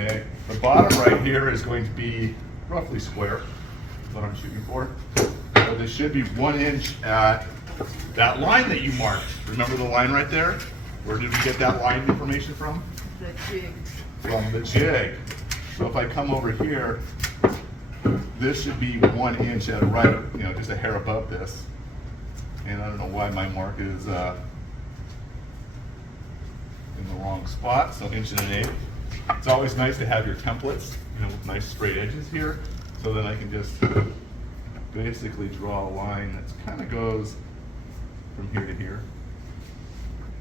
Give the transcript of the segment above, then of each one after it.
Okay, the bottom right here is going to be roughly square, is what I'm shooting for. So this should be 1 inch at that line that you marked. Remember the line right there? Where did we get that line information from? The jig. From the jig. So if I come over here, this should be 1 inch at right, just a hair above this. And I don't know why my mark is in the wrong spot, so 1 1/8 inch. It's always nice to have your templates, with nice straight edges here, so then I can just basically draw a line that kind of goes from here to here.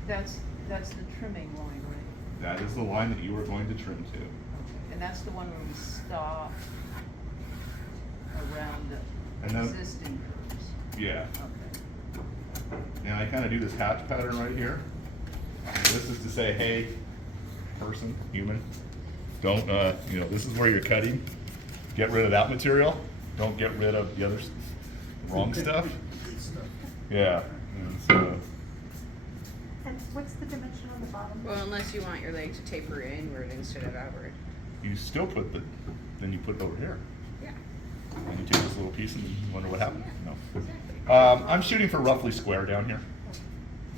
That's the trimming line, right? That is the line that you are going to trim to. Okay. And that's the one where we stop around And the then- existing curves. Yeah. Okay. And I kind of do this hatch pattern right here. This is to say, hey, person, human, don't, this is where you're cutting. Get rid of that material. Don't get rid of the other wrong stuff. Yeah. And so, And what's the dimension on the bottom? Well, unless you want your leg to taper inward instead of outward. you still put then you put it over here. Yeah. And you take this little piece and you wonder what happened. No. Exactly. I'm shooting for roughly square down here.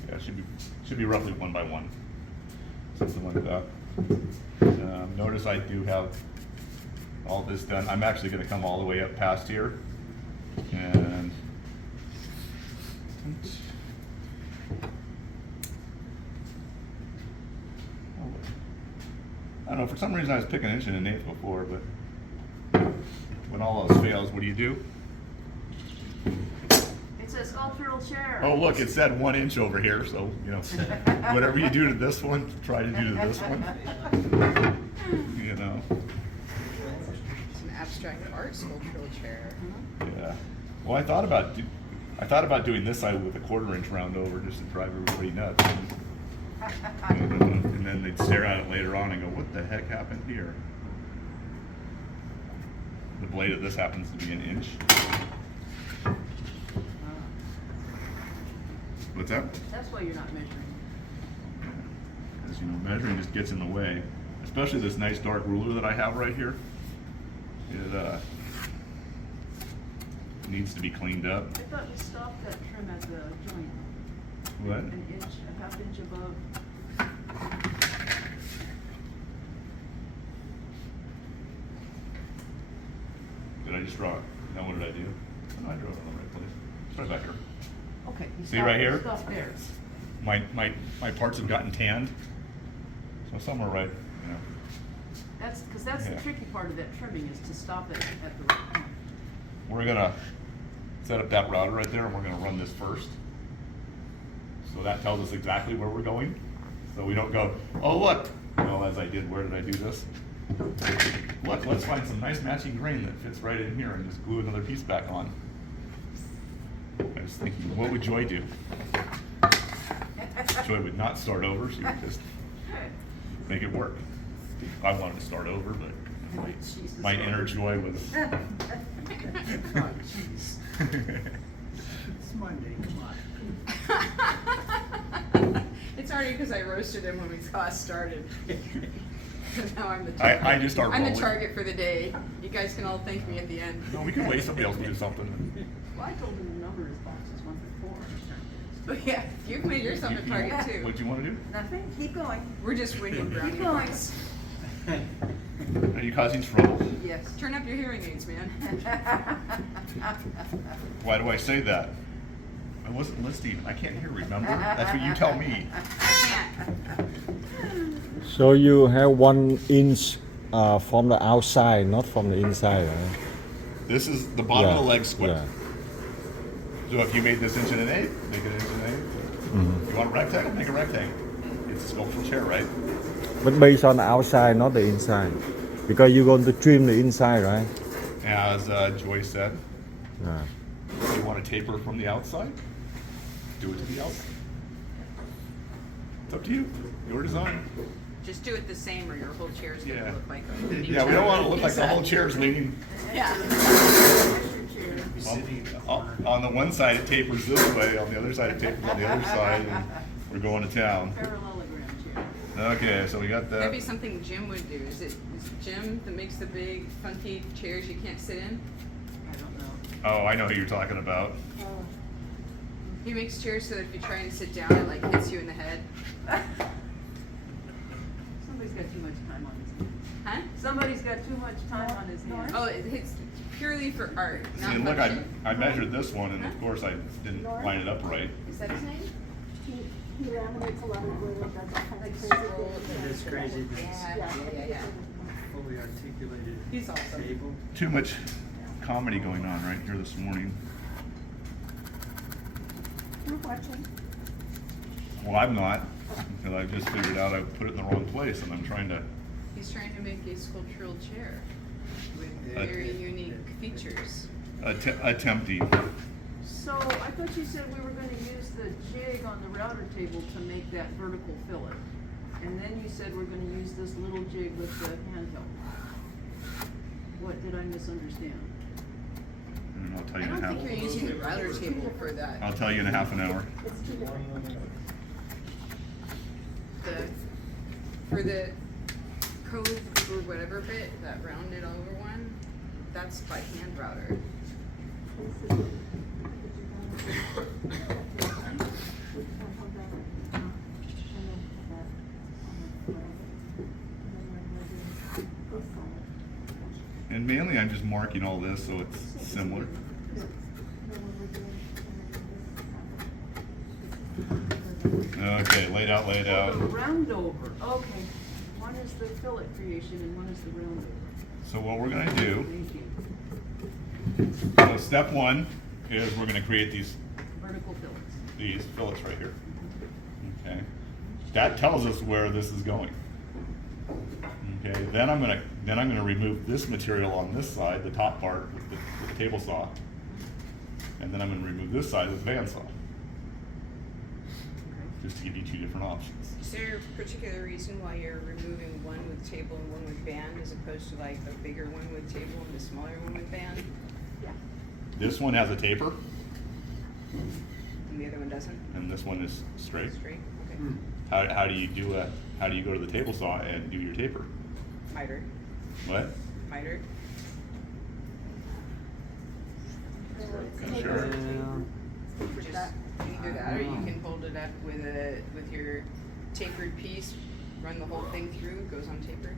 Yeah, it should be roughly 1 by 1, something like that. Notice I do have all this done. I'm actually going to come all the way up past here, and I don't know. For some reason, I was picking 1 1/8 inch before, but when all else fails, what do? It's a sculptural chair. Oh, look, it said 1 inch over here, so, whatever you do to this one, try to do to this one. It's an abstract art sculptural chair. Yeah. Well, I thought about doing this side with a 1/4 inch round over just to drive everybody nuts. And then they'd stare at it later on and go, what the heck happened here? The blade of this happens to be 1 inch. What's that? That's why you're not measuring. As measuring just gets in the way, especially this nice dark ruler that I have right here. It needs to be cleaned up. I thought you stopped that trim at the joint. What? An inch, a half inch above. Did I just draw it? Now what did I do? Oh, I drew it in the right place. It's right back here. Okay. you See stopped- right here? Stop there. My parts have gotten tanned. So somewhere right, That's Yeah. the tricky part of that trimming is to stop it at the right point. We're gonna set up that router right there and we're gonna run this first. So that tells us exactly where we're going. So we don't go, oh look, as I did, where did I do this? Look, let's find some nice matching grain that fits right in here and just glue another piece back on. I was thinking, what would Joy do? Joy would not start over, she would just make it work. I wanted to start over, but my inner Joy was. Oh, jeez. It's Monday, come on. It's already because I roasted him when we got started. So now I'm the I target. just start I'm the rolling. target for the day. You guys can all thank me at the end. No, we can wait, somebody else can do something. Well, I told him to number his boxes 1 through 4. But yeah, you've made yourself a target too. What do you want to do? Nothing, keep going. We're just winning brownie Keep going. points. Are you causing trouble? Yes. Turn up your hearing aids, man. Why do I say that? I wasn't listening. I can't hear, remember? That's what you tell me. I can't. So you have 1 inch from the outside, not from the inside, right? This is the bottom of the leg square. Yeah. So if you made this 1 1/8 inch, make it 1 1/8 inch. You want a rectangle? Make a rectangle. It's a sculptural chair, right? But based on the outside, not the inside. Because you're going to trim the inside, right? As Joy said, Yeah. if you want to taper from the outside, do it to the outside. It's up to you. Your design. Just do it the same or your whole chair's gonna Yeah. look like a. Yeah, we don't want to look like the whole chair's leaning. Yeah. On the one side, it tapers this way. On the other side, it tapers on the other side. And we're going to town. Parallelogram chair. Okay, so we got That'd be that. something Jim would do. Is it Jim that makes the big funky chairs you can't sit in? I don't know. Oh, I know who you're talking about. He makes chairs so that if you're trying to sit down, it like hits you in the head. Somebody's got too much time on his hands. Huh? Somebody's got too much time on his hands. Oh, it's purely for art, not See, look, I function. measured this one, and of course I didn't line it up right. Is that his name? He laminates a lot of wood and does all kinds of crazy scroll things. It is crazy things. Yeah. Fully articulated He's awesome. table. Too much comedy going on right here this morning. We're watching. Well, I'm not, because I just figured out I put it in the wrong place, and I'm trying to, He's trying to make a sculptural chair with Uh, very unique features. attempting. So I thought you said we were gonna use the jig on the router table to make that vertical fillet. And then you said we're gonna use this little jig with the handheld. What did I misunderstand? And I'll tell I you in don't a think you're half. using the router table for that. I'll tell you in a half an hour. It's two different. For the code or whatever bit, that rounded over one, that's by hand router. And mainly I'm just marking all this so it's similar. Okay, laid out, laid out. Oh, the round over, okay. One is the fillet creation and one is the round over. So what we're gonna do, Thank you. so step one is we're gonna create these Vertical fillets. fillets right here. Okay, that tells us where this is going. Okay, then I'm gonna remove this material on this side, the top part with the table saw, and then I'm gonna remove this side with the bandsaw, just to give you two different options. Is there a particular reason why you're removing one with table and one with band as opposed to like the bigger one with table and the smaller one with band? Yeah. This one has a taper, And the other one doesn't? and this one is straight. Straight? Okay. Hmm. How do you go to the table saw and do your taper? Miter. What? Miter. Sure. Just either that or you can hold it up with your tapered piece, run the whole thing through, it goes on tapered.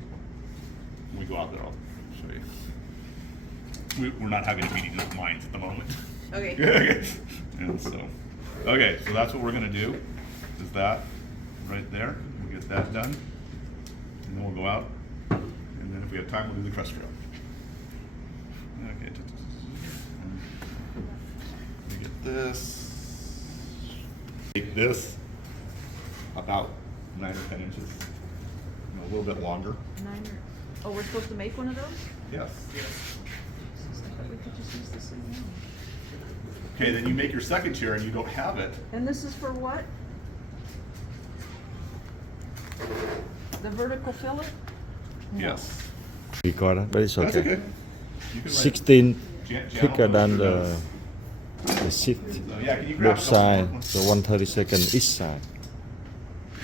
When we go out there, I'll show you. We're not having a meeting of minds at the moment. Okay. And so, okay, so that's what we're gonna do, is that, right there, we'll get that done. And then we'll go out, and then if we have time, we'll do the crust trail. Okay. Let me get this. Make this about 9 or 10 inches, a little bit longer. Oh, we're supposed to make one of those? Yes. I thought we could just use the same one. Okay, then you make your second chair and you don't have it. And this is for what? The vertical fillet? Yes. Record that, but it's That's okay. okay. You can write it. 16 Jan- thicker Jan- than the seat. So, yeah, can you grab Both a couple more? sides, so 1/32 each side.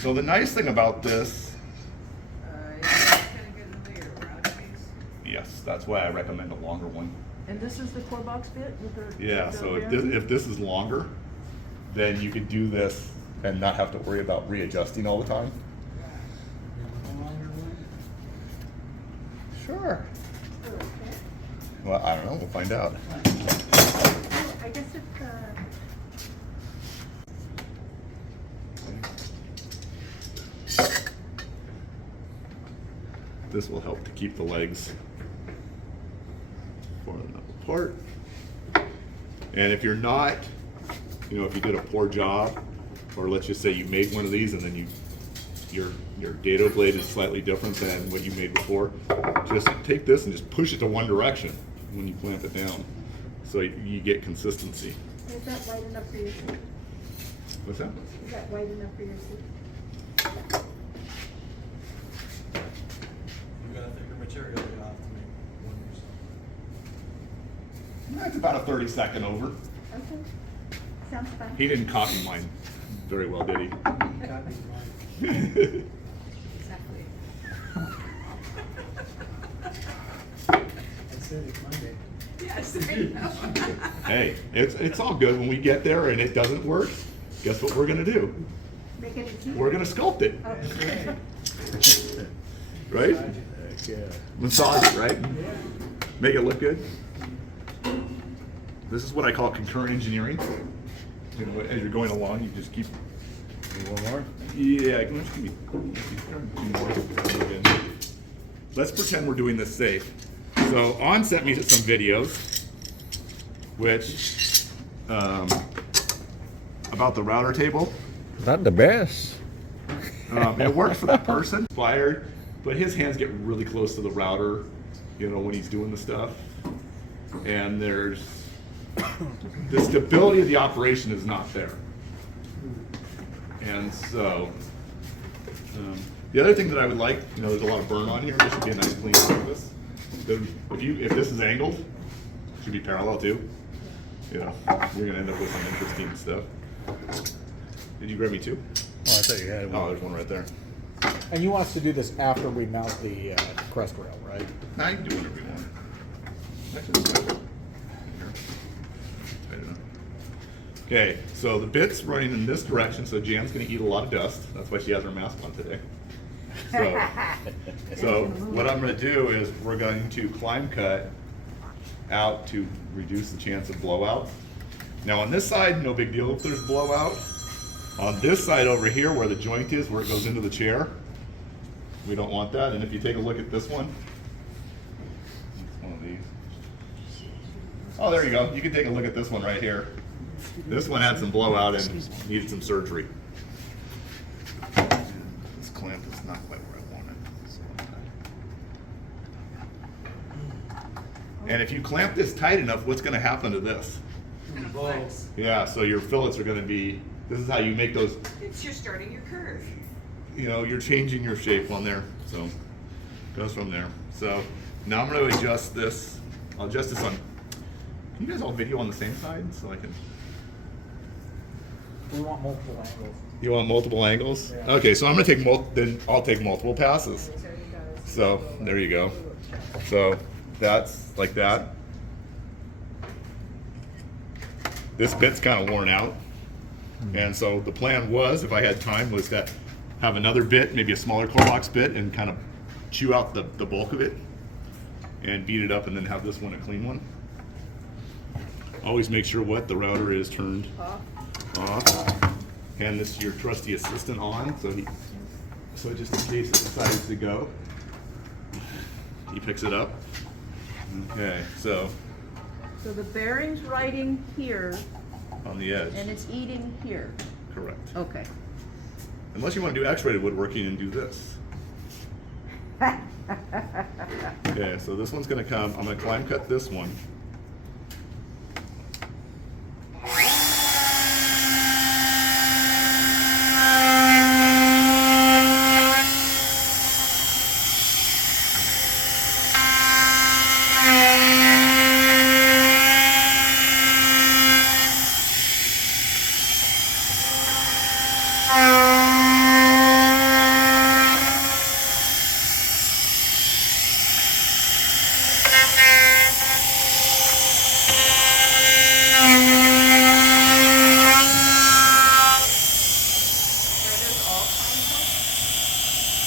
So the nice thing about this, It's kind of good in the way your router piece. yes, that's why I recommend a longer one. And this is the core box bit with the. Yeah, with the so band? if this is longer, then you could do this and not have to worry about readjusting all the time. A longer one? Sure. Well, I don't know, we'll find out. I guess it's, This will help to keep the legs far enough apart. And if you're not, if you did a poor job, or let's just say you made one of these and then your dado blade is slightly different than what you made before, just take this and just push it to one direction when you clamp it down, so you get consistency. is that wide enough for your seat? What's that? Is that wide enough for your seat? You got a thicker material, you'll have to make one yourself. That's about a 30-second over. Okay. Sounds fun. He didn't copy mine very well, did he? Copies mine. said it's Monday. Yes, I know. Hey, it's all good. When we get there and it doesn't work, guess what we're gonna do? Make it easy. We're gonna sculpt it, That's right? right. Massage it, right? Make it look good. This is what I call concurrent engineering. You know, as you're going along, you just keep. One more? Yeah, just give me two more. Let's pretend we're doing this safe. So On sent me some videos, which about the router table. Not the best. It worked for that person, inspired, but his hands get really close to the router, you know, when he's doing the stuff. And there's the stability of the operation is not there. And so, the other thing that I would like, you know, there's a lot of burn on here. This should be a nice clean surface. If this is angled, it should be parallel too. You know, you're gonna end up with some interesting stuff. Did you grab me two? Oh, I thought you had Oh, one. there's one right there. And you want us to do this after we mount the crest rail, right? Now you can do whatever you want. Actually, it's fine. Here. Tight enough. Okay, so the bit's running in this direction, so Jan's gonna eat a lot of dust. That's why she has her mask on today. So what I'm gonna do is we're going to climb cut out to reduce the chance of blowout. Now on this side, no big deal if there's blowout. On this side over here where the joint is, where it goes into the chair, we don't want that. And if you take a look at this one, it's one of these. Oh, there you go. You can take a look at this one right here. This one had some blowout and needed some surgery. This clamp is not quite where I want it. And if you clamp this tight enough, what's going to happen to this? Kind of flex. Yeah, so your fillets are going to be, this is how you make those, It's you're starting your curve. you know, you're changing your shape on there. So it goes from there. So now I'm going to adjust this. I'll adjust this on, can you guys all video on the same side so I can? We want multiple angles. You want multiple angles? Yeah. Okay, so I'm gonna take then I'll take multiple passes. So there you go. So that's like that. This bit's kind of worn out. And so the plan was, if I had time, was to have another bit, maybe a smaller Clorox bit, and kind of chew out the bulk of it and beat it up, and then have this one a clean one. Always make sure the router is turned off. Hand this to your trusty assistant on, so just in case it decides to go, he picks it up. Okay, so So the bearing's riding here on the edge, and it's eating here. correct. Okay. Unless you want to do X-rated woodworking and do this. Okay, so this one's gonna come. I'm gonna climb cut this one.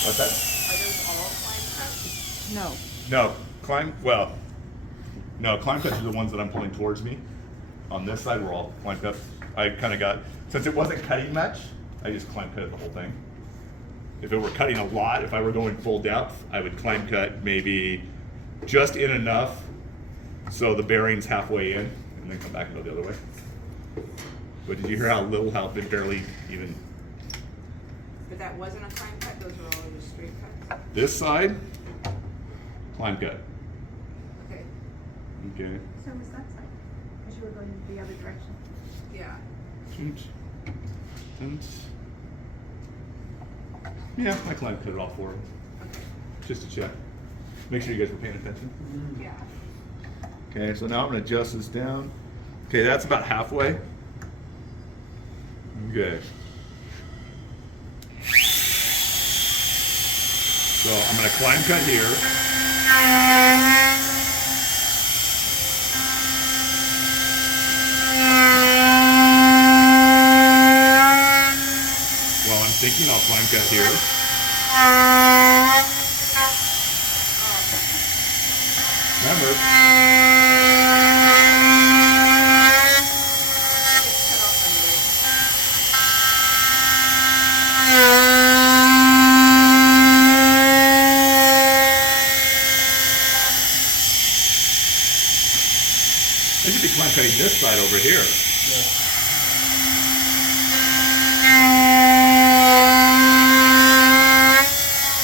What's that? Are those all climb cuts? No. No, climb cuts are the ones that I'm pulling towards me. On this side, we're all climb cuts. I kind of got, since it wasn't cutting much, I just climb cut the whole thing. If it were cutting a lot, if I were going full depth, I would climb cut maybe just in enough so the bearing's halfway in, and then come back and go the other way. But did you hear how it barely even, But that wasn't a climb cut, those were all just straight cuts? this side, climb cut. Okay, Okay. So was that side? Because you were going the other direction. yeah. And yeah, I climb cut it all for them, Okay, just to check. Make sure you guys were paying attention. yeah. Okay, so now I'm gonna adjust this down. Okay, that's about halfway. Okay. So I'm gonna climb cut here. cut here. Remember, I should be climb cutting this side over here.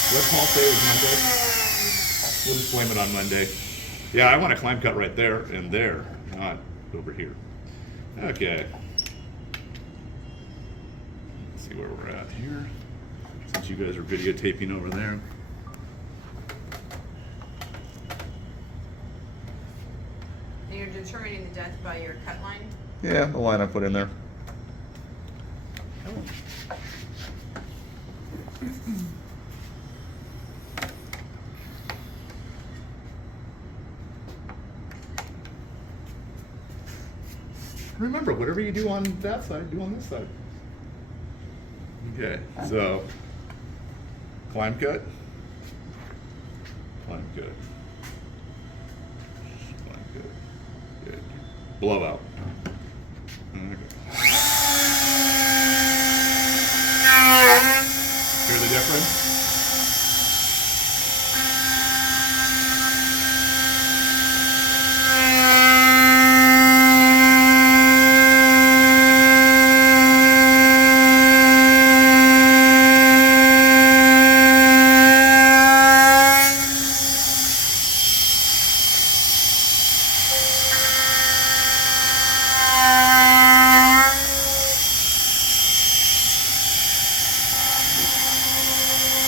What Paul say was Monday? We'll just blame it on Monday. Yeah, I want a climb cut right there and there, not over here. Okay. Let's see where we're at here. Since you guys are videotaping over there. And you're determining the depth by your cut line? Yeah, the line I put in there. Remember, whatever you do on that side, do on this side. Okay, so climb cut, climb cut, climb cut, good. Blowout. Okay. Hear the difference?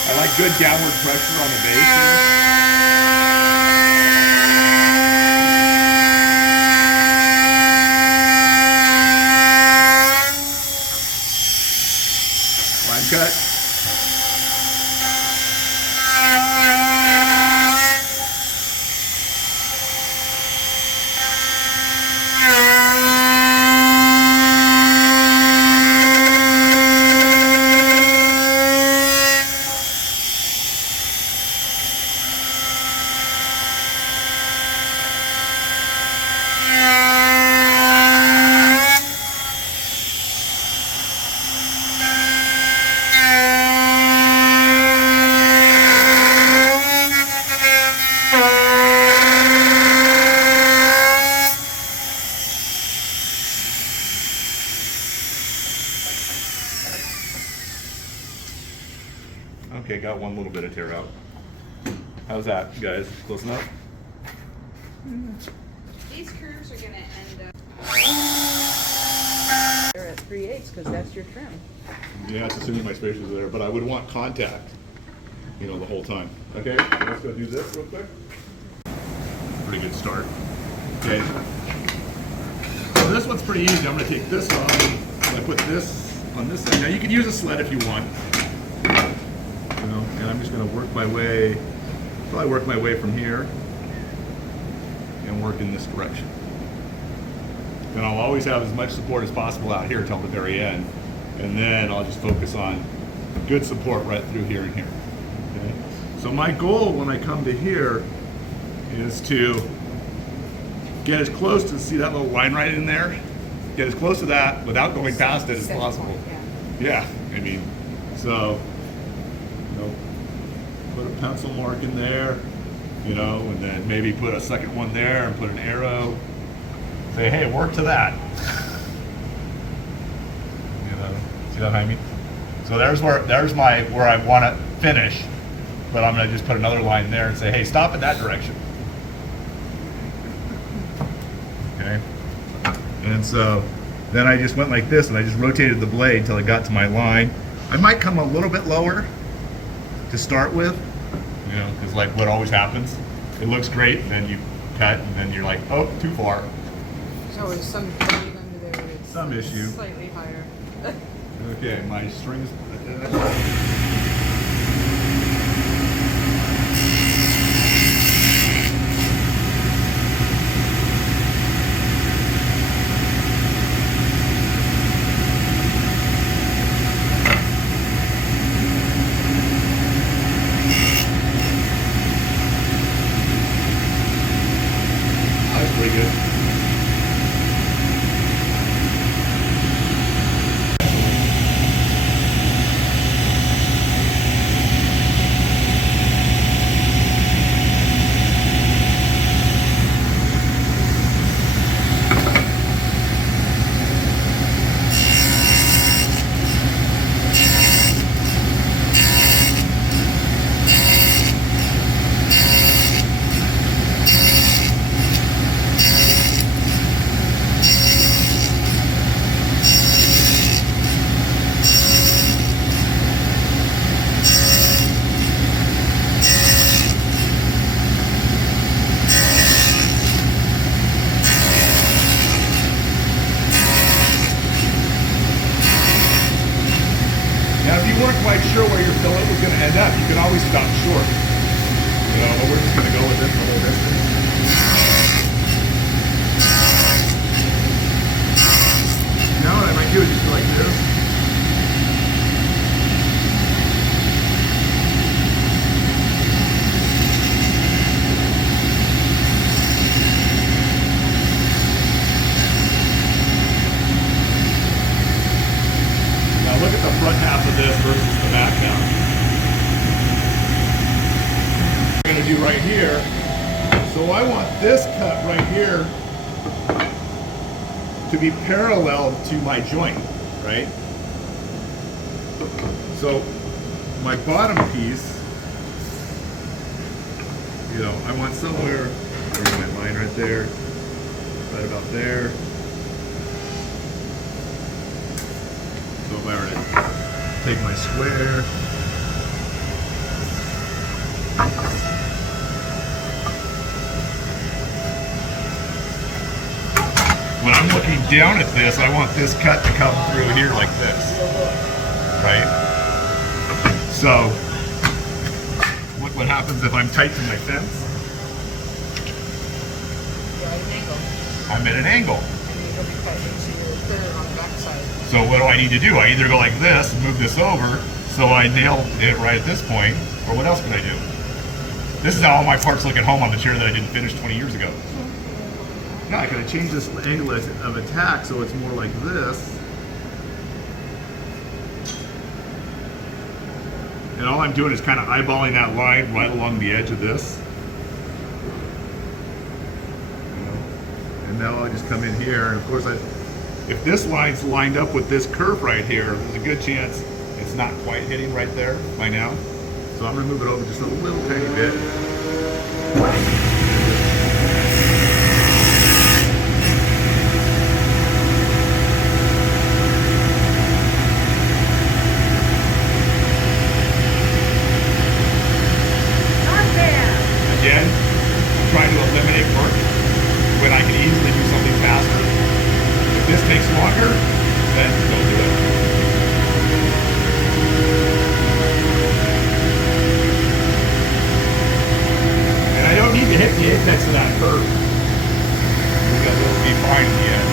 I like good downward pressure on the base here. Line cut. Okay, got one little bit of tear out. How's that, guys? Close enough? These curves are gonna end up. They're at 3/8 because that's your trim. Yeah, it's assuming my spacers are there, but I would want contact, you know, the whole time. Okay, so let's go do this real quick. Pretty good start. Okay. So this one's pretty easy. I'm gonna take this off. I put this on this side. Now you can use a sled if you want. You know, and I'm just gonna work my way, probably work my way from here and work in this direction. And I'll always have as much support as possible out here until the very end. And then I'll just focus on good support right through here and here. Okay? So my goal when I come to here is to get as close to, see that little line right in there? Get as close to that without going past it as Center possible. point, yeah. Yeah, I mean, so, you know, put a pencil mark in there, you know, and then maybe put a second one there and put an arrow. Say, hey, work to that. You know, see that what I mean? So there's where I want to finish, but I'm gonna just put another line there and say, hey, stop in that direction. Okay. And so then I just went like this and I just rotated the blade until I got to my line. I might come a little bit lower to start with, you know, because like what always happens, it looks great, and then you cut, and then you're like, oh, too far. There's always some blade under there. It's Some issue. Slightly higher. Okay, my strings. but we're just gonna go with this the whole distance. You know what I might do is just go like this. Now look at the front half of this versus the back half. I'm gonna do right here. So I want this cut right here to be parallel to my joint, right? So my bottom piece, you know, I want somewhere, there's my line right there, right about there. So if I were to take my square, when I'm looking down at this, I want this cut to come through here like this, right? So, what happens if I'm tight to my fence? You're at an angle, I'm at an angle. and you'll be cut into your curve on the backside. So what do I need to do? I either go like this, move this over, so I nail it right at this point, or what else can I do? This is how all my parts look at home on the chair that I didn't finish 20 years ago. Yeah, I gotta change this angle of attack so it's more like this. And all I'm doing is kind of eyeballing that line right along the edge of this. You know? And now I'll just come in here, and of course if this line's lined up with this curve right here, there's a good chance it's not quite hitting right there by now. So I'm gonna move it over just a little tiny bit. Not bad. Again, trying to eliminate work when I can easily do something faster. If this takes longer, then don't do it. And I don't need to hit the apex of that curve, because it'll be fine in the end.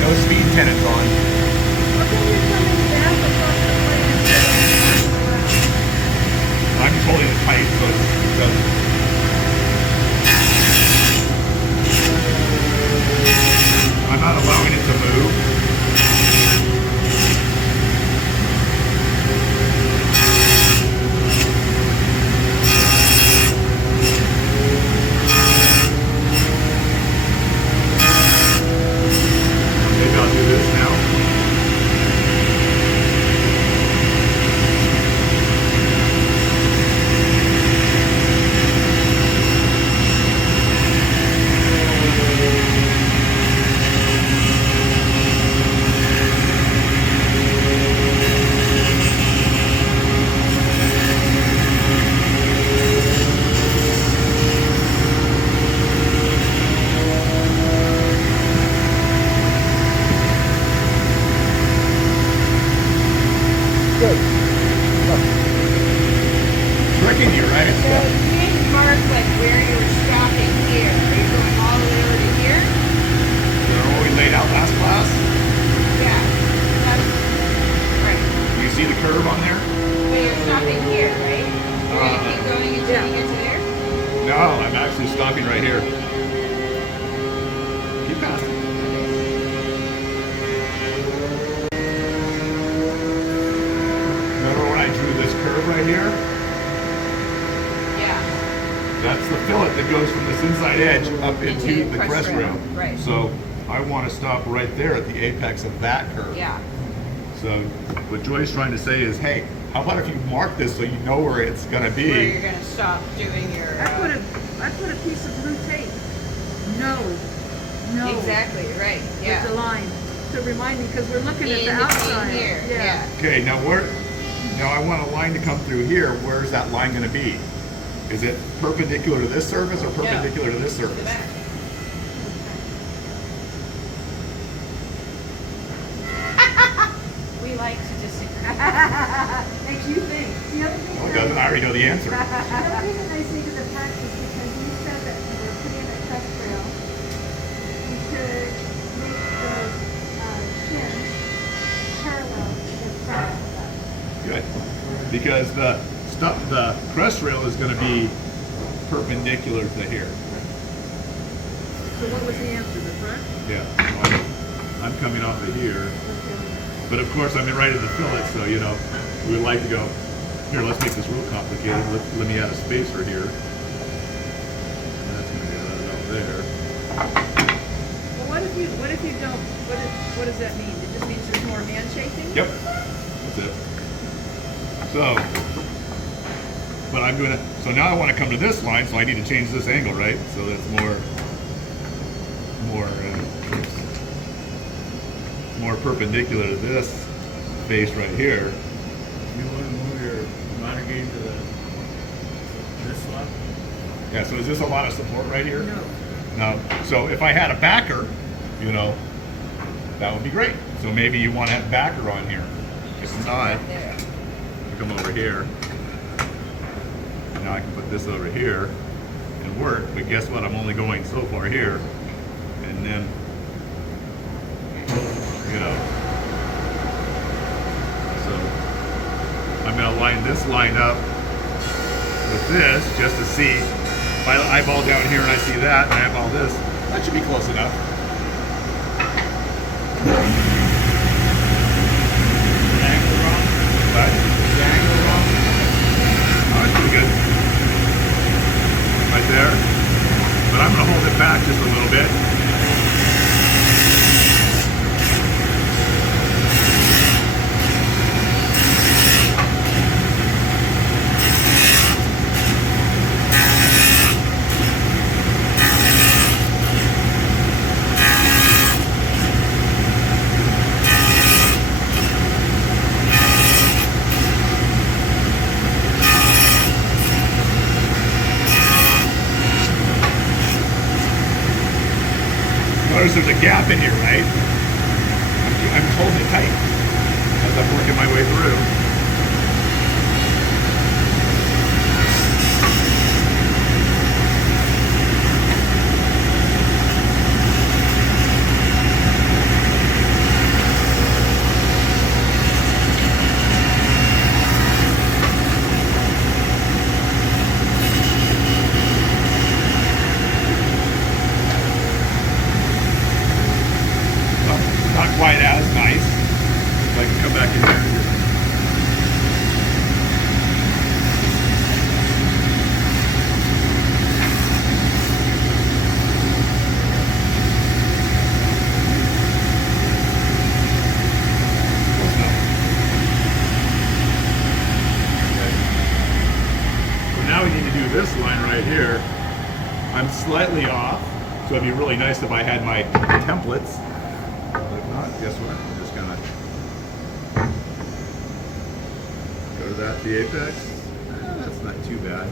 No speed tenants on. How come you're coming back across the plane? I'm just holding it tight so it doesn't. I'm not allowing it to move. Maybe I'll do this now. Good. Tricking you, right? So you didn't mark like where you were stopping here. Are you going all the way over to here? Remember what we laid out last class? Yeah. That's right. You see the curve on there? But you're stopping here, right? You're gonna keep going until you get to there? No, I'm actually stopping right here. Keep passing. Remember when I drew this curve right here? Yeah. That's the fillet that goes from this inside edge up into the crest rail. Right. So I want to stop right there at the apex of that curve. Yeah. So what Joy's trying to say is, hey, how about if you mark this so you know where it's going to Where you're be? gonna stop doing your. I put a piece of blue tape. No. Exactly, right, yeah. With the line. to remind me, because we're looking at In the between outside. here, yeah. Okay, now now I want a line to come through here. Where's that line gonna be? Is it perpendicular to this surface or perpendicular to this The surface? back. We like to disagree. Makes you think. The other thing Oh, it that doesn't. I already know the answer. the other reason I say to the fact is because you said that when we're putting in a crest rail, we could make those shins parallel to the front of that. Good. Because the crest rail is gonna be perpendicular to here. So what was the answer, the front? Yeah. I'm coming off of here. But of course, I'm right in the fillet, so we would like to go, here, let's make this real complicated. Let me add a spacer here. That's gonna be out there. Well, what if you don't, what does that mean? It just means there's more handshaping? Yep. That's it. So, but so now I wanna come to this line, so I need to change this angle, right? So that's more perpendicular to this face right here. You want to move your monitor to this one? Yeah, so is this a lot of support right here? No. No. So if I had a backer, that would be great. So maybe you want to have backer on here. If not, There. come over here. Now I can put this over here and work, but guess what? I'm only going so far here. And then, so I'm going to line this line up with this just to see. If I eyeball down here and I see that, and I eyeball this, that should be close enough. Angle wrong? But, Angle wrong? oh, that's pretty good. Right there. But I'm going to hold it back just a little bit. Notice there's a gap in here, right? I'm just holding it tight as I'm working my way through. Not quite as nice. If I can come back in here and just close enough. Okay. So now we need to do this line right here. I'm slightly off, so it'd be really nice if I had my templates. If not, guess what? I'm just gonna go to the apex. That's not too bad.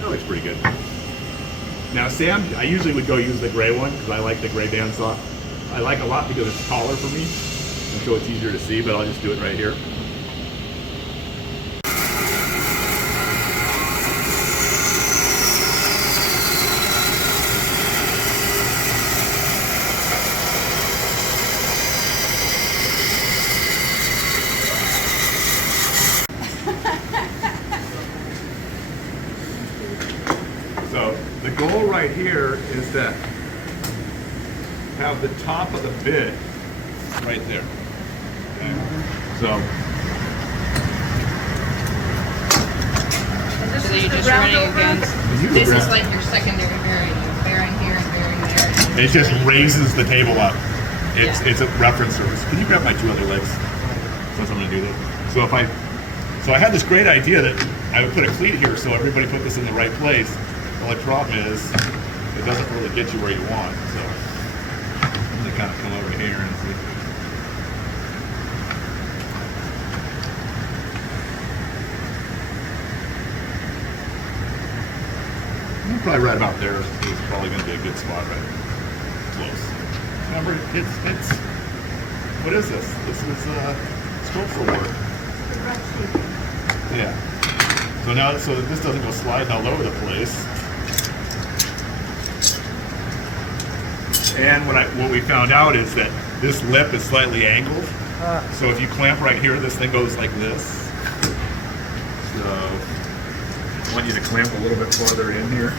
That looks pretty good. Now, Sam, I usually would go use the gray one because I like the gray bandsaw. I like a lot because it's taller for me, and so it's easier to see, but I'll just do it right here. So the goal right here is to have the top of the bit right there. Okay. So And this So then is you're the just round running over? against, You this can is grab- like your secondary bearing. You're bearing here and bearing there. it just raises the table up. It's Yeah. it's a reference surface. Can you grab my two other legs? That's what I'm gonna do there. So if I So I had this great idea that I would put a cleat here so everybody put this in the right place. The only problem is it doesn't really get you where you want. So I'm gonna kind of come over here and see. Probably right about there is probably going to be a good spot, right? Close. Remember, it's what is this? This is sculptural work. The rough shaping. Yeah. So now, so that this doesn't go sliding all over the place. And what we found out is that this lip is slightly angled. So if you clamp right here, this thing goes like this. So I want you to clamp a little bit farther in here.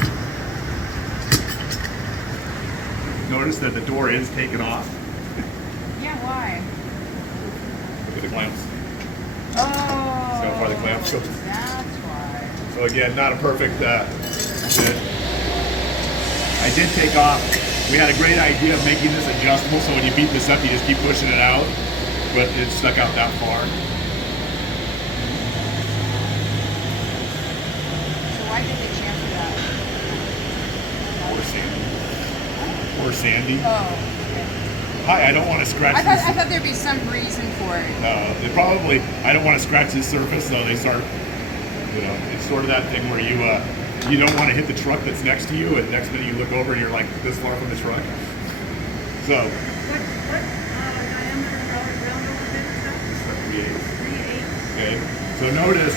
Notice that the door is taken off. Yeah, why? Look at the clamps. Oh. See how far the clamps go? That's why. So again, not a perfect fit. I did take off. We had a great idea of making this adjustable, so when you beat this up, you just keep pushing it out, but it stuck out that far. So why did they chamfer that? Poor Sandy. Poor Sandy. Oh. Okay. Hi, I don't want to scratch I this. thought there'd be some reason for it. They probably, I don't want to scratch this surface, so they start, it's sort of that thing where you don't want to hit the truck that's next to you, and next minute you look over and you're like this far from the truck. So, What diameter round over bit is that? 3/8. 3/8. Okay, so notice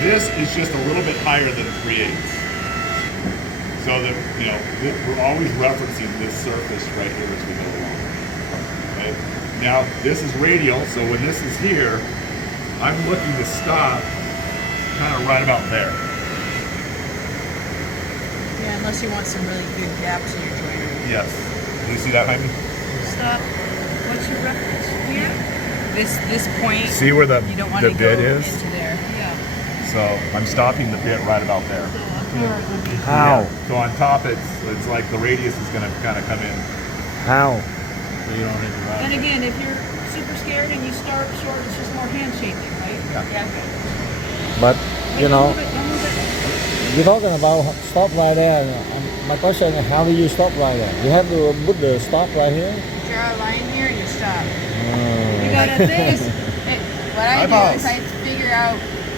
this is just a little bit higher than 3/8. So that, we're always referencing this surface right here as we go along. Okay? Now, this is radial, so when this is here, I'm looking to stop kind of right about there. Yeah, unless you want some really good gaps in your joinery. Yes. Do you see that, Jaime? Stop. What's your reference? Here? This point. See where the you don't want the to bit go is? into there. Yeah. So I'm stopping the bit right about there. So up here it would be. How? Yeah. So on top, it's like the radius is going to kind of come in. How? So you don't interrupt. And again, if you're super scared and you start short, it's just more handshaking, right? Yeah. But you know, Don't move it. you're talking about stop right there. My question is, how do you stop right there? You have to put the stop right here. Draw a line here and you stop. You gotta think. What I I'm do out. is I figure out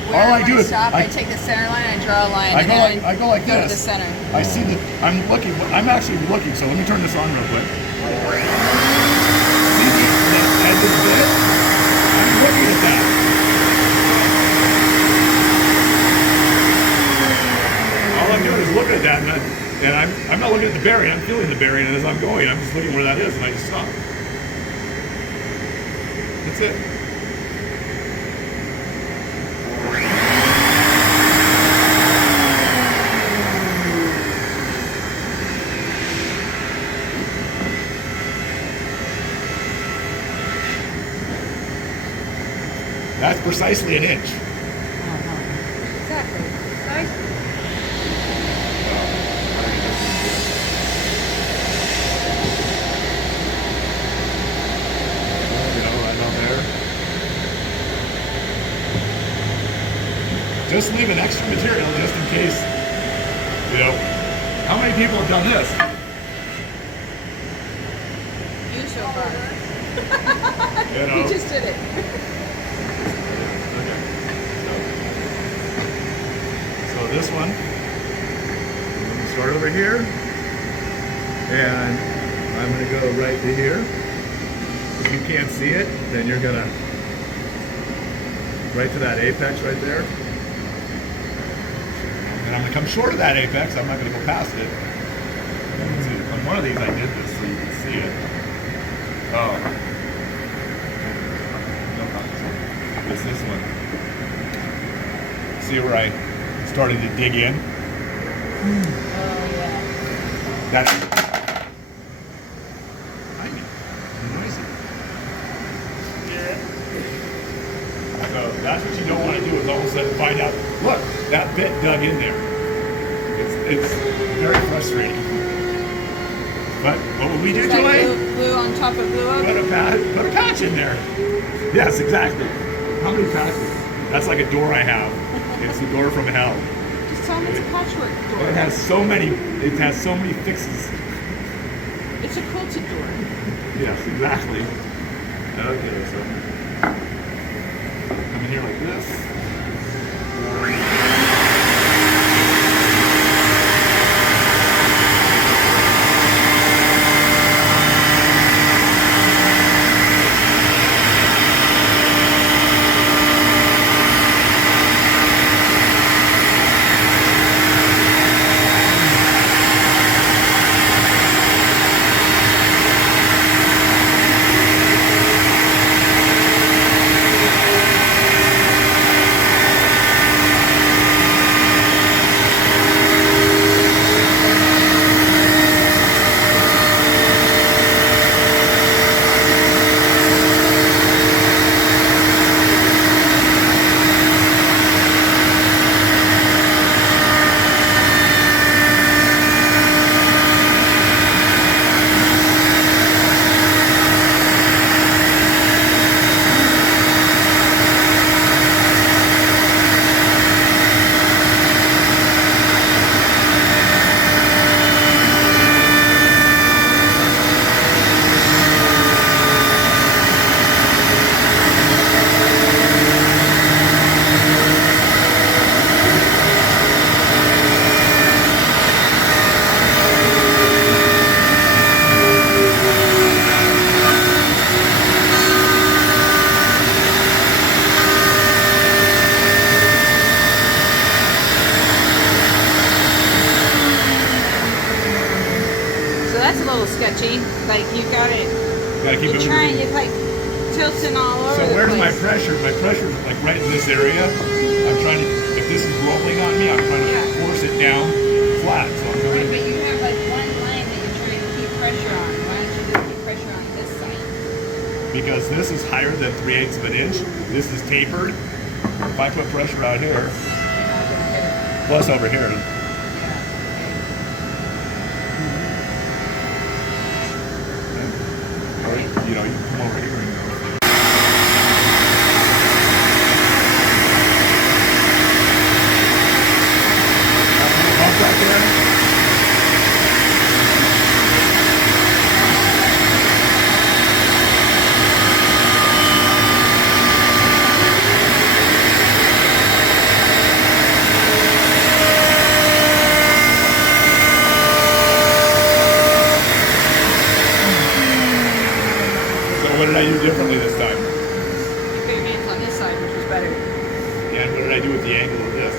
where All I I want do to is stop. I- I take the center line and I draw a line. I and go then like, I go like go this. to the center. I see that I'm looking. I'm actually looking. So let me turn this on real quick. See the edge of the bit? I'm looking at that. All I'm doing is looking at that, and I'm not looking at the bearing. I'm feeling the bearing, and as I'm going, I'm just looking where that is, and I just stop. That's it. That's precisely an inch. Exactly. Right down there. Just leave an extra material just in case, how many people have done this? You so far. You know? You just did it. Okay. So this one, I'm going to start over here, and I'm going to go right to here. If you can't see it, then you're going to right to that apex right there. And I'm going to come short of that apex. I'm not going to go past it. Let's see, on one of these I did this so you can see it. Oh. It's this one. See where I started to dig in? Oh yeah. That's tiny. Noisy. So that's what you don't want to do is all of a sudden find out, look, that bit dug in there. It's very frustrating. But what would we do, Is that Joy? glue on top of glue up? Put a patch in there. Yes, exactly. How many patches? That's like a door I have. It's the door from hell. Just tell them it's a patchwork door. It has so many fixes. It's a quilted door. Yes, exactly. Okay, so come in here like this. So that's a little sketchy. Like you got it. Gotta keep You're it trying. moving. You're like tilting all over So the where's my place. pressure? My pressure is like right in this area. I'm trying to, if this is rolling on me, I'm trying to Yeah. force it down flat. So I'm Right, going, but you have like one line that you're trying to keep pressure on. Why don't you just keep pressure on this side? because this is higher than 3/8 of an inch. This is tapered. If I put pressure out here, plus over here, or, you know, you can come over here and go. Bump right there. So what did I do differently this time? You put your hands on this side, which was better. And what did I do with the angle of this?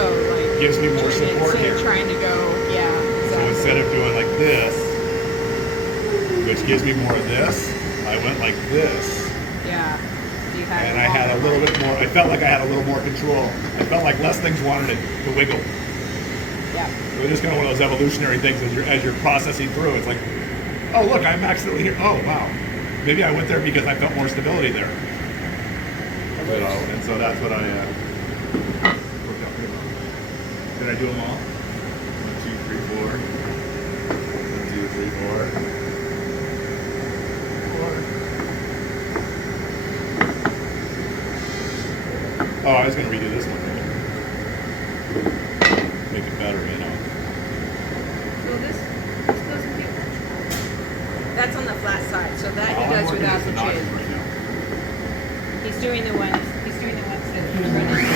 Oh, like Gives me more turn it support instead here. of trying to go. Yeah. So Exactly. instead of doing like this, which gives me more of this, I went like this. Yeah. You had And it I had a longer. little bit more, I felt like I had a little more control. I felt like less things wanted to wiggle. Yeah. It was just kind of one of those evolutionary things as you're processing through. It's like, oh look, I'm accidentally here. Oh wow, maybe I went there because I felt more stability there. You know, and so that's what I worked out pretty well. Did I do them all? 1, 2, 3, 4. 1, 2, 3, 4. 4. Oh, I was gonna redo this one. Make it better, you know. So this doesn't get much. That's on the flat side, so that Oh, he I'm does working without as the a notch jig. right now. He's doing the ones that are running.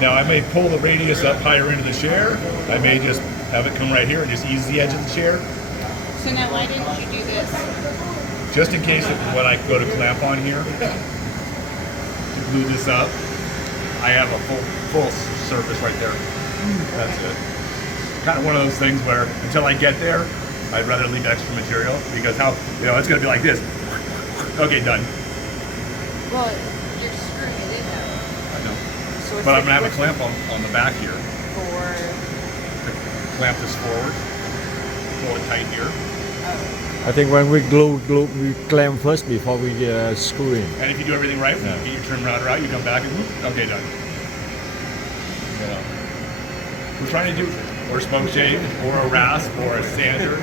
Now I may pull the radius up higher into the chair. I may just have it come right here and just ease the edge of the chair. So now why didn't you do this? Just in case when I go to clamp on here, to glue this up, I have a full surface right there. That's it. Kind of one of those things where until I get there, I'd rather leave extra material because it's gonna be like this. Okay, done. Well, you're screwing it in though. I know. So what's But I'm the- gonna have a what's clamp on the back here. for. To clamp this forward. Pull it tight here. I think when we glue, we clamp first before we screw in. And if you do everything right, Yeah. you get your trim router out, you come back and whoop, okay, done. You know. We're trying to do, or smoke shave, or a rasp, or a sander,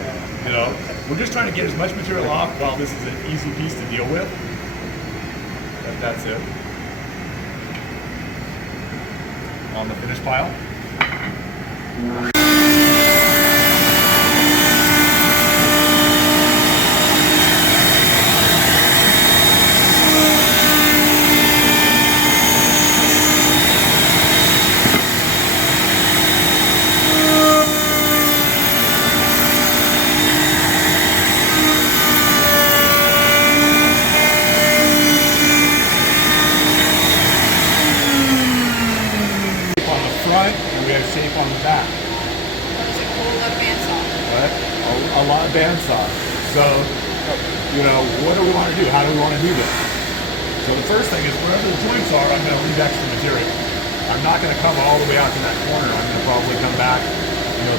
you know. We're just trying to get as much material off while this is an easy piece to deal with. That's it. On the finish pile. On the front, and we have shape on the back. What is it called? A bandsaw. Right? A lot of bandsaw. So, what do we want to do? How do we want to do this? So the first thing is wherever the joints are, I'm going to leave extra material. I'm not going to come all the way out to that corner. I'm going to probably come back,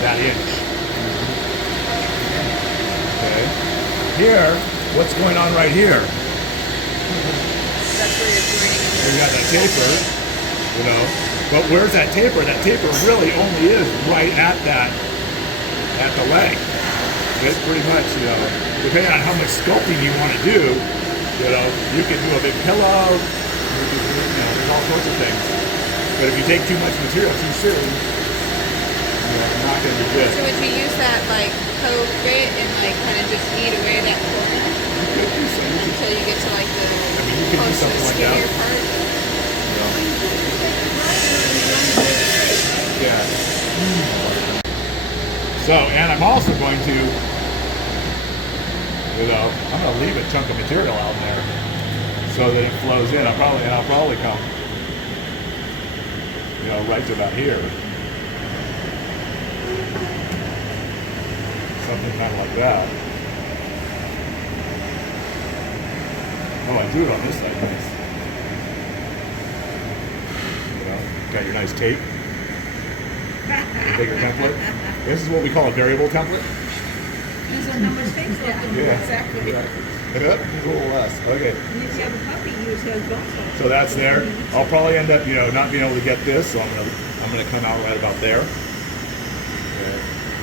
that inch. Okay. Here, what's going on right here? That's where you're joining it. We got that taper, But where's that taper? That taper really only is right at the leg. It's pretty much, depending on how much sculpting you want to do, you can do a big pillow, there's all sorts of things. But if you take too much material too soon, you're not going to do good. So would you use that like poke bit and like kind of just eat away that corner until you get to like the you could do close to the something like that. skinnier part? Yeah. So, and I'm also going to, I'm going to leave a chunk of material out there so that it flows in. I'll probably come, right to about here. Something kind of like that. Oh, I do it on this side, nice. Got your nice tape. Bigger template. This is what we call a variable template. These are numbers things like that. Yeah. Exactly. A little less. Okay. And if you have a puppy, use his also. So that's there. I'll probably end up, not being able to get this, so I'm gonna come out right about there.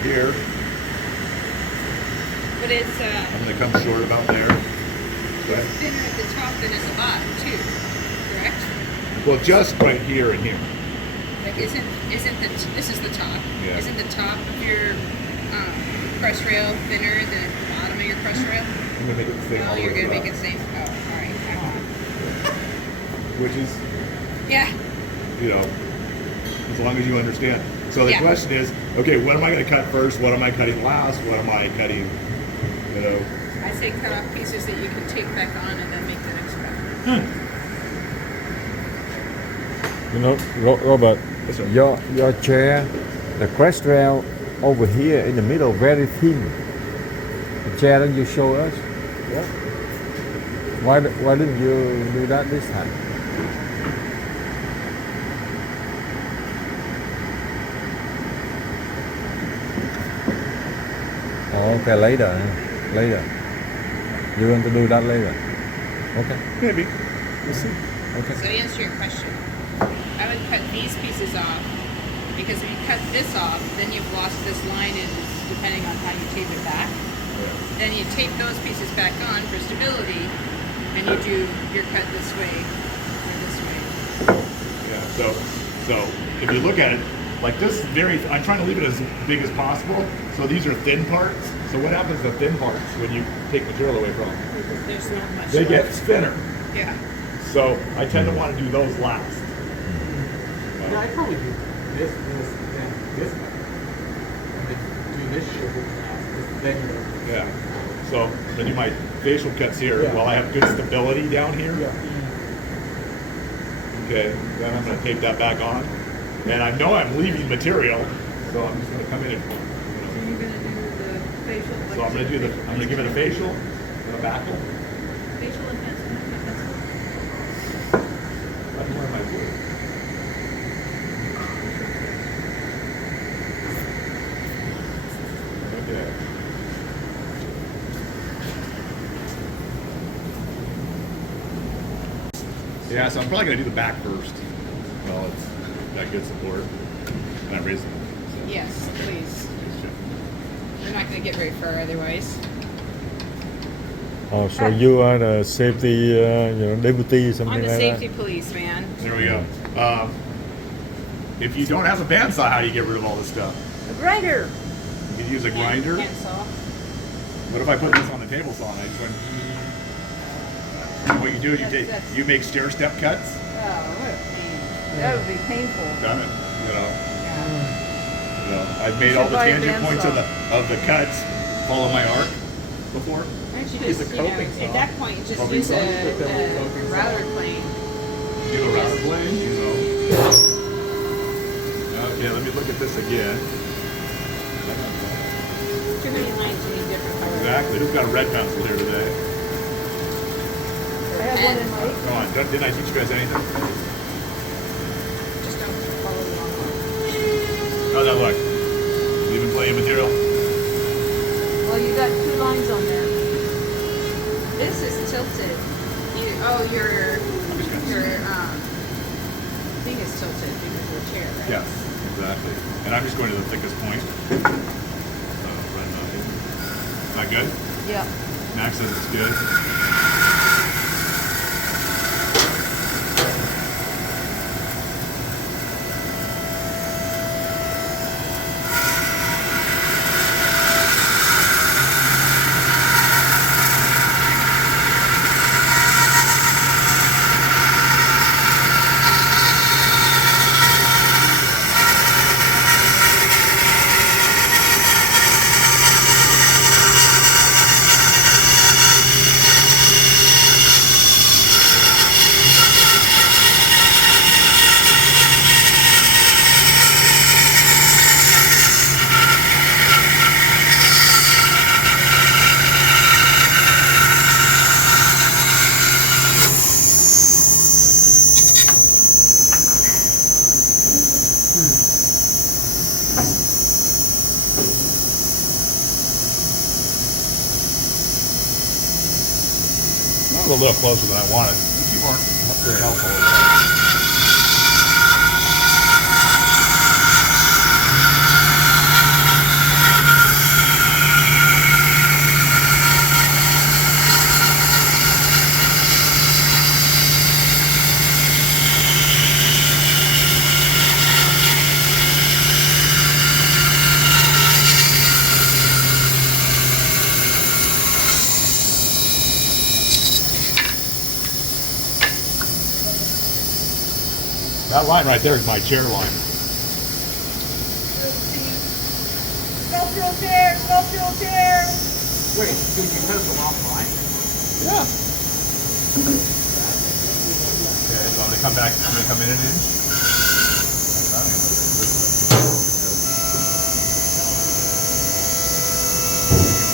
Here, But it's I'm gonna come short about there. Okay. thinner at the top than at the bottom too, correct? Well, just right here and here. Like isn't this is the top? Yeah. Isn't the top of your press rail thinner than the bottom of your press rail? I'm gonna make it the same. Oh, all the you're way gonna around. make it safe. Oh, all right. Which is, Yeah. as long as you understand. So the Yeah. question is, okay, what am I gonna cut first? What am I cutting last? What am I cutting, I say cut off pieces that you can take back on and then make the next cut. Robert, Yes, sir. your chair, the crest rail over here in the middle, very thin. The chair that you show us. Yeah. Why didn't you do that this time? Oh, okay, later. You're going to do that later. Okay. Maybe. We'll see. Okay. So to answer your question, I would cut these pieces off because if you cut this off, then you've lost this line in depending on how you tape it back. Then you tape those pieces back on for stability, and you do your cut this way or this way. Yeah. So if you look at it, like this I'm trying to leave it as big as possible. So these are thin parts. So what happens to thin parts when you take material away from them? There's not much. They get left. thinner. Yeah. So I tend to want to do those last. Yeah, I'd probably do this, then this one. And then do this sugar now, then you're. Yeah. So I'm gonna do my facial cuts here Yeah. while I have good stability down here. Yeah. Okay, then I'm gonna tape that back on. And I know I'm leaving material, so I'm just gonna come in and, So you're gonna do the facial. so I'm gonna do the, I'm gonna give it a facial and a backle. Facial enhancement. That's one of my words. Okay. Yeah, so I'm probably gonna do the back first. Well, it's got good support. And I'm raising it. So. Yes, please. We're not gonna get very far otherwise. Oh, so you are the safety, deputy, something I'm the like safety that? police, man. There we go. If you don't have a bandsaw, how do you get rid of all this stuff? A grinder. You could use a grinder. Hand saw. What if I put this on the table saw and I just went? What you do is That's- you make stair step cuts. Oh, what a pain. That would be painful. Done it. Yeah. I've made You all should the buy a tangent points of bandsaw. the cuts. Follow my arc before. Why don't you Use just, a you know, coping saw. at that point, just Coping use saw? a router plane. Do a router plane, you know. Okay, let me look at this again. Too many lines, you need different colors. Exactly. Who's got a red pencil here today? I have one in my. Come on, didn't I teach you guys anything? Just don't follow the wrong one. How's that look? Leaving plenty of material? Well, you got 2 lines on there. This is tilted. Your thing is tilted because of the chair, right? Yes, exactly. And I'm just going to the thickest point. Run nothing. Not good? Yeah. Max says it's good. That was a little closer than I wanted. You weren't very helpful. That line right there is my chair line. Sculptural chair, sculptural chair. Wait, did you cut them offline? Yeah. Okay, so I'm gonna come back. I'm gonna come in an inch.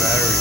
Battery.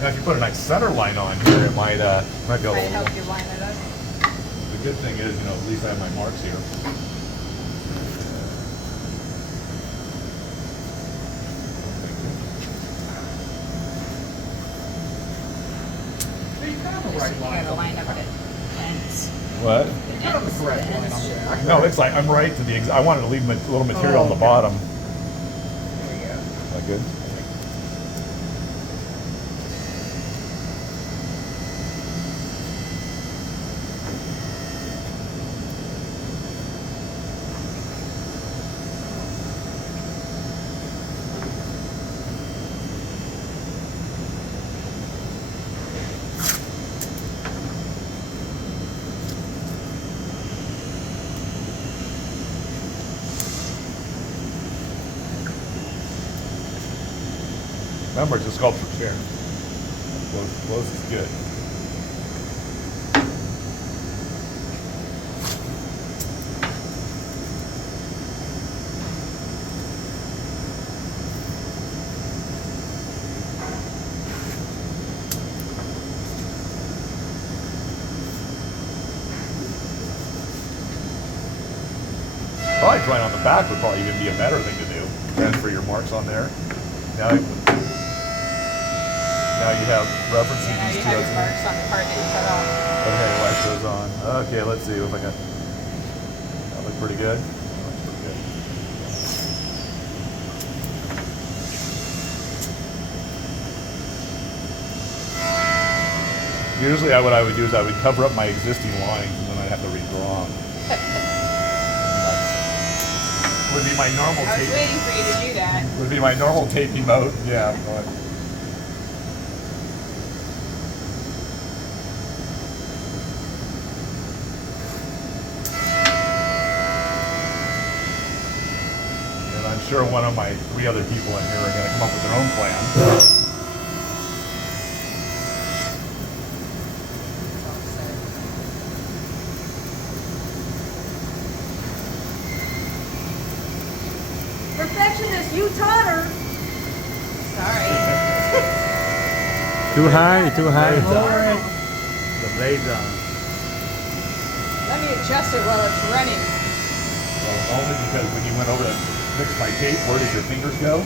Now, if you put a nice center line on here, it might be able Might to. help you line it up. The good thing is, at least I have my marks here. You kind of the Just right you line. gotta line up the ends. What? The Kind of ends, the correct the line ends on should- the back. No, it's like I'm right to the. I wanted to leave a little material on the okay. bottom. There we go. Is that good? Remember, it's a sculpture chair. Close is good. Probably drawing on the back would probably even be a better thing to do. Transfer your marks on there. Now you have references. Yeah, now you to have those. your marks on the part that you cut off. Okay, light those on. Okay, let's see if I can. That look pretty good. That looks pretty good. Usually, what I would do is I would cover up my existing lines, and then I'd have to redraw them. Would be my normal I was tape. waiting for you to do that. Would be my normal taping mode. Yeah. But and I'm sure one of my 3 other people in here are going to come up with their own plan. Perfectionist, you taught her. Sorry. Too high, too high. The blade's on. Let me adjust it while it's running. Well, only because when you went over to fix my tape, where did your fingers go?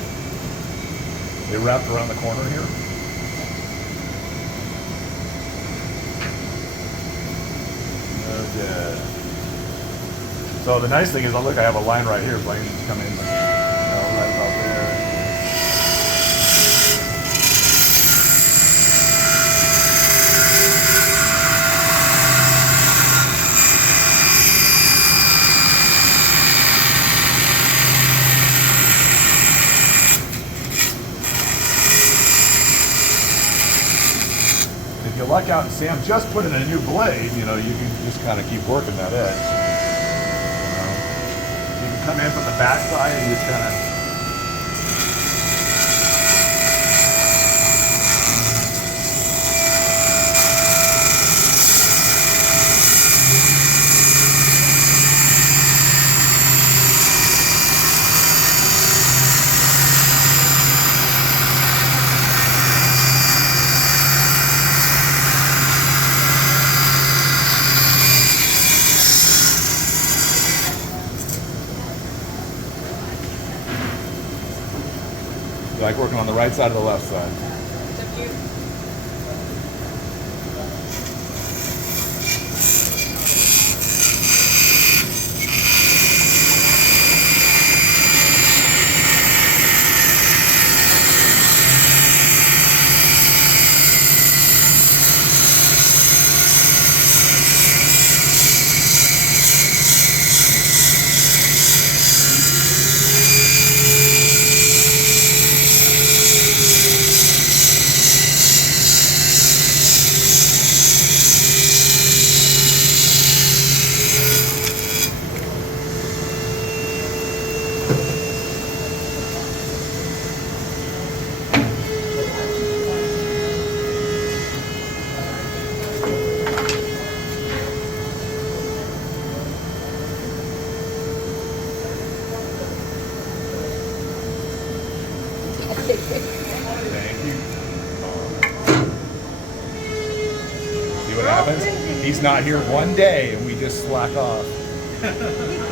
They wrapped around the corner here. Okay. So the nice thing is, oh look, I have a line right here, so I can just come in, right about there. If you luck out and Sam just put in a new blade, you can just kind of keep working that edge. You can come in from the back side and just kind of. You like working on the right side or the left side? It's up to you. what We're all happens? cringing. He's not here one day and we just slack off. You